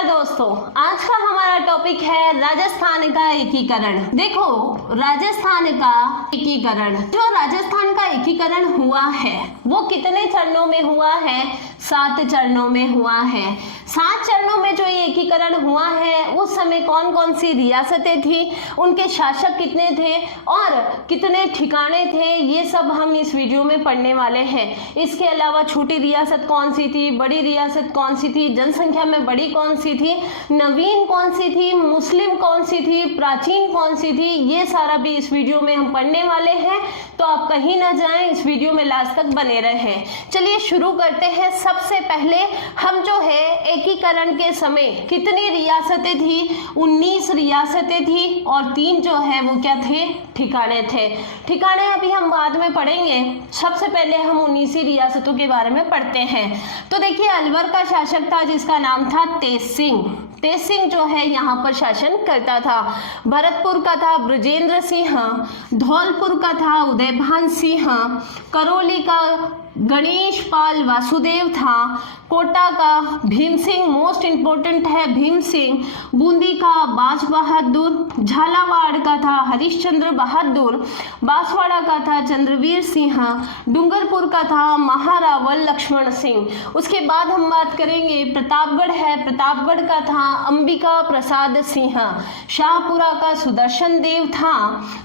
नमस्कार दोस्तों, आज का हमारा टॉपिक है राजस्थान का एकीकरण। देखो, राजस्थान का एकीकरण, जो राजस्थान का एकीकरण हुआ है वो कितने चरणों में हुआ है? 7 चरणों में हुआ है। 7 चरणों में जो ये एकीकरण हुआ है उस समय कौन कौन सी रियासतें थी, उनके शासक कितने थे और कितने ठिकाने थे, ये सब हम इस वीडियो में पढ़ने वाले हैं। इसके अलावा छोटी रियासत कौन सी थी, बड़ी रियासत कौन सी थी, जनसंख्या में बड़ी कौन सी थी, नवीन कौन सी थी, मुस्लिम कौन सी थी, प्राचीन कौन सी थी, ये सारा भी इस वीडियो में हम पढ़ने वाले हैं। तो आप कहीं ना जाएं, इस वीडियो में लास्ट तक बने रहें। चलिए शुरू करते हैं। सबसे पहले हम जो है एकीकरण के समय कितनी रियासतें थी? 19 रियासतें थी और 3 जो है वो क्या थे? ठिकाने थे। ठिकाने अभी हम बाद में पढ़ेंगे, सबसे पहले हम 19 ही रियासतों के बारे में पढ़ते हैं। तो देखिए, अलवर का शासक था जिसका नाम था तेज सिंह। तेज सिंह जो है यहाँ पर शासन करता था। भरतपुर का था ब्रजेंद्र सिंह, धौलपुर का था उदयभान सिंह, करौली का गणेश पाल वासुदेव था, कोटा का भीम सिंह, मोस्ट इंपोर्टेंट है भीम सिंह, बूंदी का बाज बहादुर, झालावाड़ का था हरिश्चंद्र बहादुर, बांसवाड़ा का था चंद्रवीर सिंह, डूंगरपुर का था महारावल लक्ष्मण सिंह। उसके बाद हम बात करेंगे प्रतापगढ़ है, प्रतापगढ़ का था अंबिका प्रसाद सिंह, शाहपुरा का सुदर्शन देव था,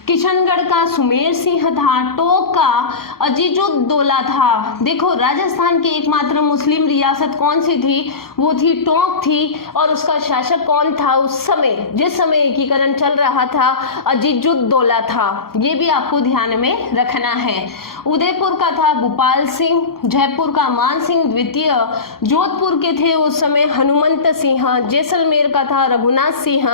किशनगढ़ का सुमेर सिंह था, टोक का अजीजुद्दौला था। देखो, राजस्थान की एकमात्र मुस्लिम रियासत कौन सी थी? वो थी टोंक थी। और उसका शासक कौन था उस समय, जिस समय एकीकरण चल रहा था? अजीजुद्दौला था। ये भी आपको ध्यान में रखना है। उदयपुर का था भूपाल सिंह, जयपुर का मान सिंह द्वितीय, जोधपुर के थे उस समय हनुमंत सिंह, जैसलमेर का था रघुनाथ सिंह,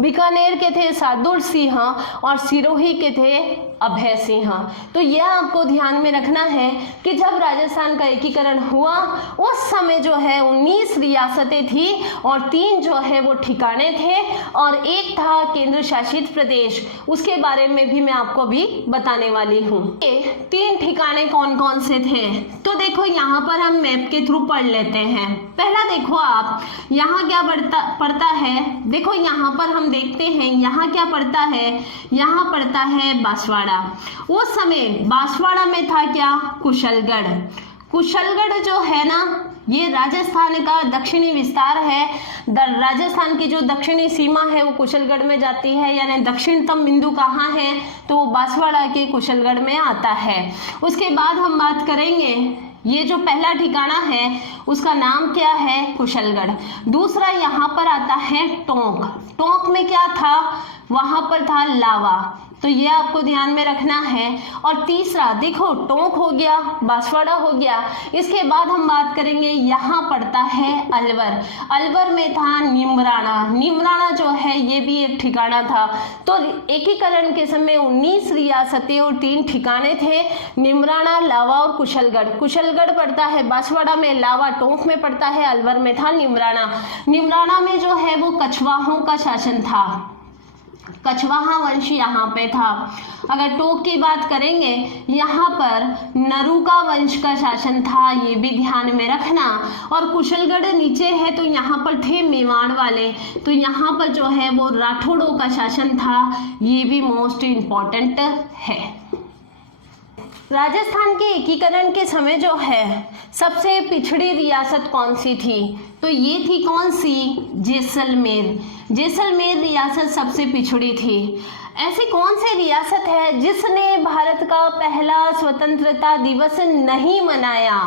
बीकानेर के थे सादुर सिंह और सिरोही के थे अभय सिंह। तो यह आपको ध्यान में रखना है कि जब राजस्थान का एकीकरण हुआ उस समय जो है 19 रियासतें थी और 3 जो है वो ठिकाने थे और एक था केंद्र शासित प्रदेश। उसके बारे में भी मैं आपको अभी बताने वाली हूँ। 3 ठिकाने कौन कौन से थे? तो देखो, यहाँ पर हम मैप के थ्रू पढ़ लेते हैं। पहला देखो आप, यहाँ क्या पड़ता है? देखो, यहाँ पर हम देखते हैं यहाँ क्या पड़ता है? यहाँ पड़ता है बांसवाड़ा। उस समय बांसवाड़ा में था क्या? कुशलगढ़। कुशलगढ़ जो है ना, ये राजस्थान का दक्षिणी विस्तार है। राजस्थान की जो दक्षिणी सीमा है वो कुशलगढ़ में जाती है, यानी दक्षिणतम बिंदु कहाँ है? तो वो बांसवाड़ा के कुशलगढ़ में आता है। उसके बाद हम बात करेंगे, ये जो पहला ठिकाना है उसका नाम क्या है? कुशलगढ़। दूसरा यहाँ पर आता है टोंक। टोंक में क्या था? वहाँ पर था लावा। तो ये आपको ध्यान में रखना है। और तीसरा देखो, टोंक हो गया, बांसवाड़ा हो गया। इसके बाद हम बात करेंगे, यहाँ पड़ता है अलवर। अलवर में था निमराना। निमराना जो है ये भी एक ठिकाना था। तो एकीकरण के समय 19 रियासतें और 3 ठिकाने थे, निमराना, लावा और कुशलगढ़। कुशलगढ़ पड़ता है बांसवाड़ा में, लावा टोंक में पड़ता है, अलवर में था निमराना। निमराना में जो है वो कछवाहों का शासन था, कछवाहा वंश यहाँ पे था। अगर टोंक की बात करेंगे, यहाँ पर नरूका वंश का शासन था, ये भी ध्यान में रखना। और कुशलगढ़ नीचे है तो यहाँ पर थे मेवाड़ वाले, तो यहाँ पर जो है वो राठौड़ों का शासन था, ये भी मोस्ट इम्पॉर्टेंट है। राजस्थान के एकीकरण के समय जो है सबसे पिछड़ी रियासत कौन सी थी? तो ये थी कौन सी? जैसलमेर। जैसलमेर रियासत सबसे पिछड़ी थी। ऐसी कौन सी रियासत है जिसने भारत का पहला स्वतंत्रता दिवस नहीं मनाया?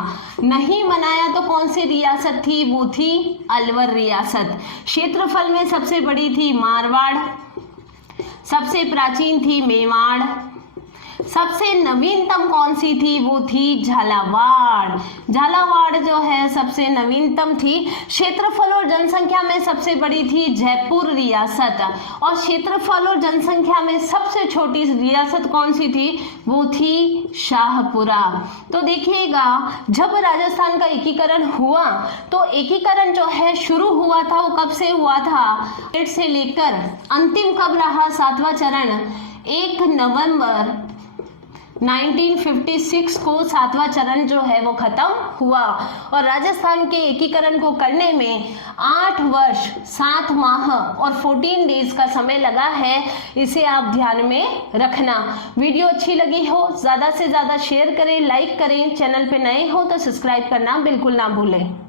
नहीं मनाया तो कौन सी रियासत थी? वो थी अलवर रियासत। क्षेत्रफल में सबसे बड़ी थी मारवाड़, सबसे प्राचीन थी मेवाड़, सबसे नवीनतम कौन सी थी? वो थी झालावाड़। झालावाड़ जो है सबसे नवीनतम थी। क्षेत्रफल और जनसंख्या में सबसे बड़ी थी जयपुर रियासत और क्षेत्रफल और जनसंख्या में सबसे छोटी रियासत कौन सी थी? वो थी शाहपुरा। तो देखिएगा, जब राजस्थान का एकीकरण हुआ तो एकीकरण जो है शुरू हुआ था वो कब से हुआ था? 8 से लेकर अंतिम कब रहा? 7वां चरण 1 नवंबर 1956 को 7वां चरण जो है वो खत्म हुआ और राजस्थान के एकीकरण को करने में 8 वर्ष 7 माह और 14 डेज का समय लगा है। इसे आप ध्यान में रखना। वीडियो अच्छी लगी हो ज़्यादा से ज़्यादा शेयर करें, लाइक करें। चैनल पे नए हो तो सब्सक्राइब करना बिल्कुल ना भूलें।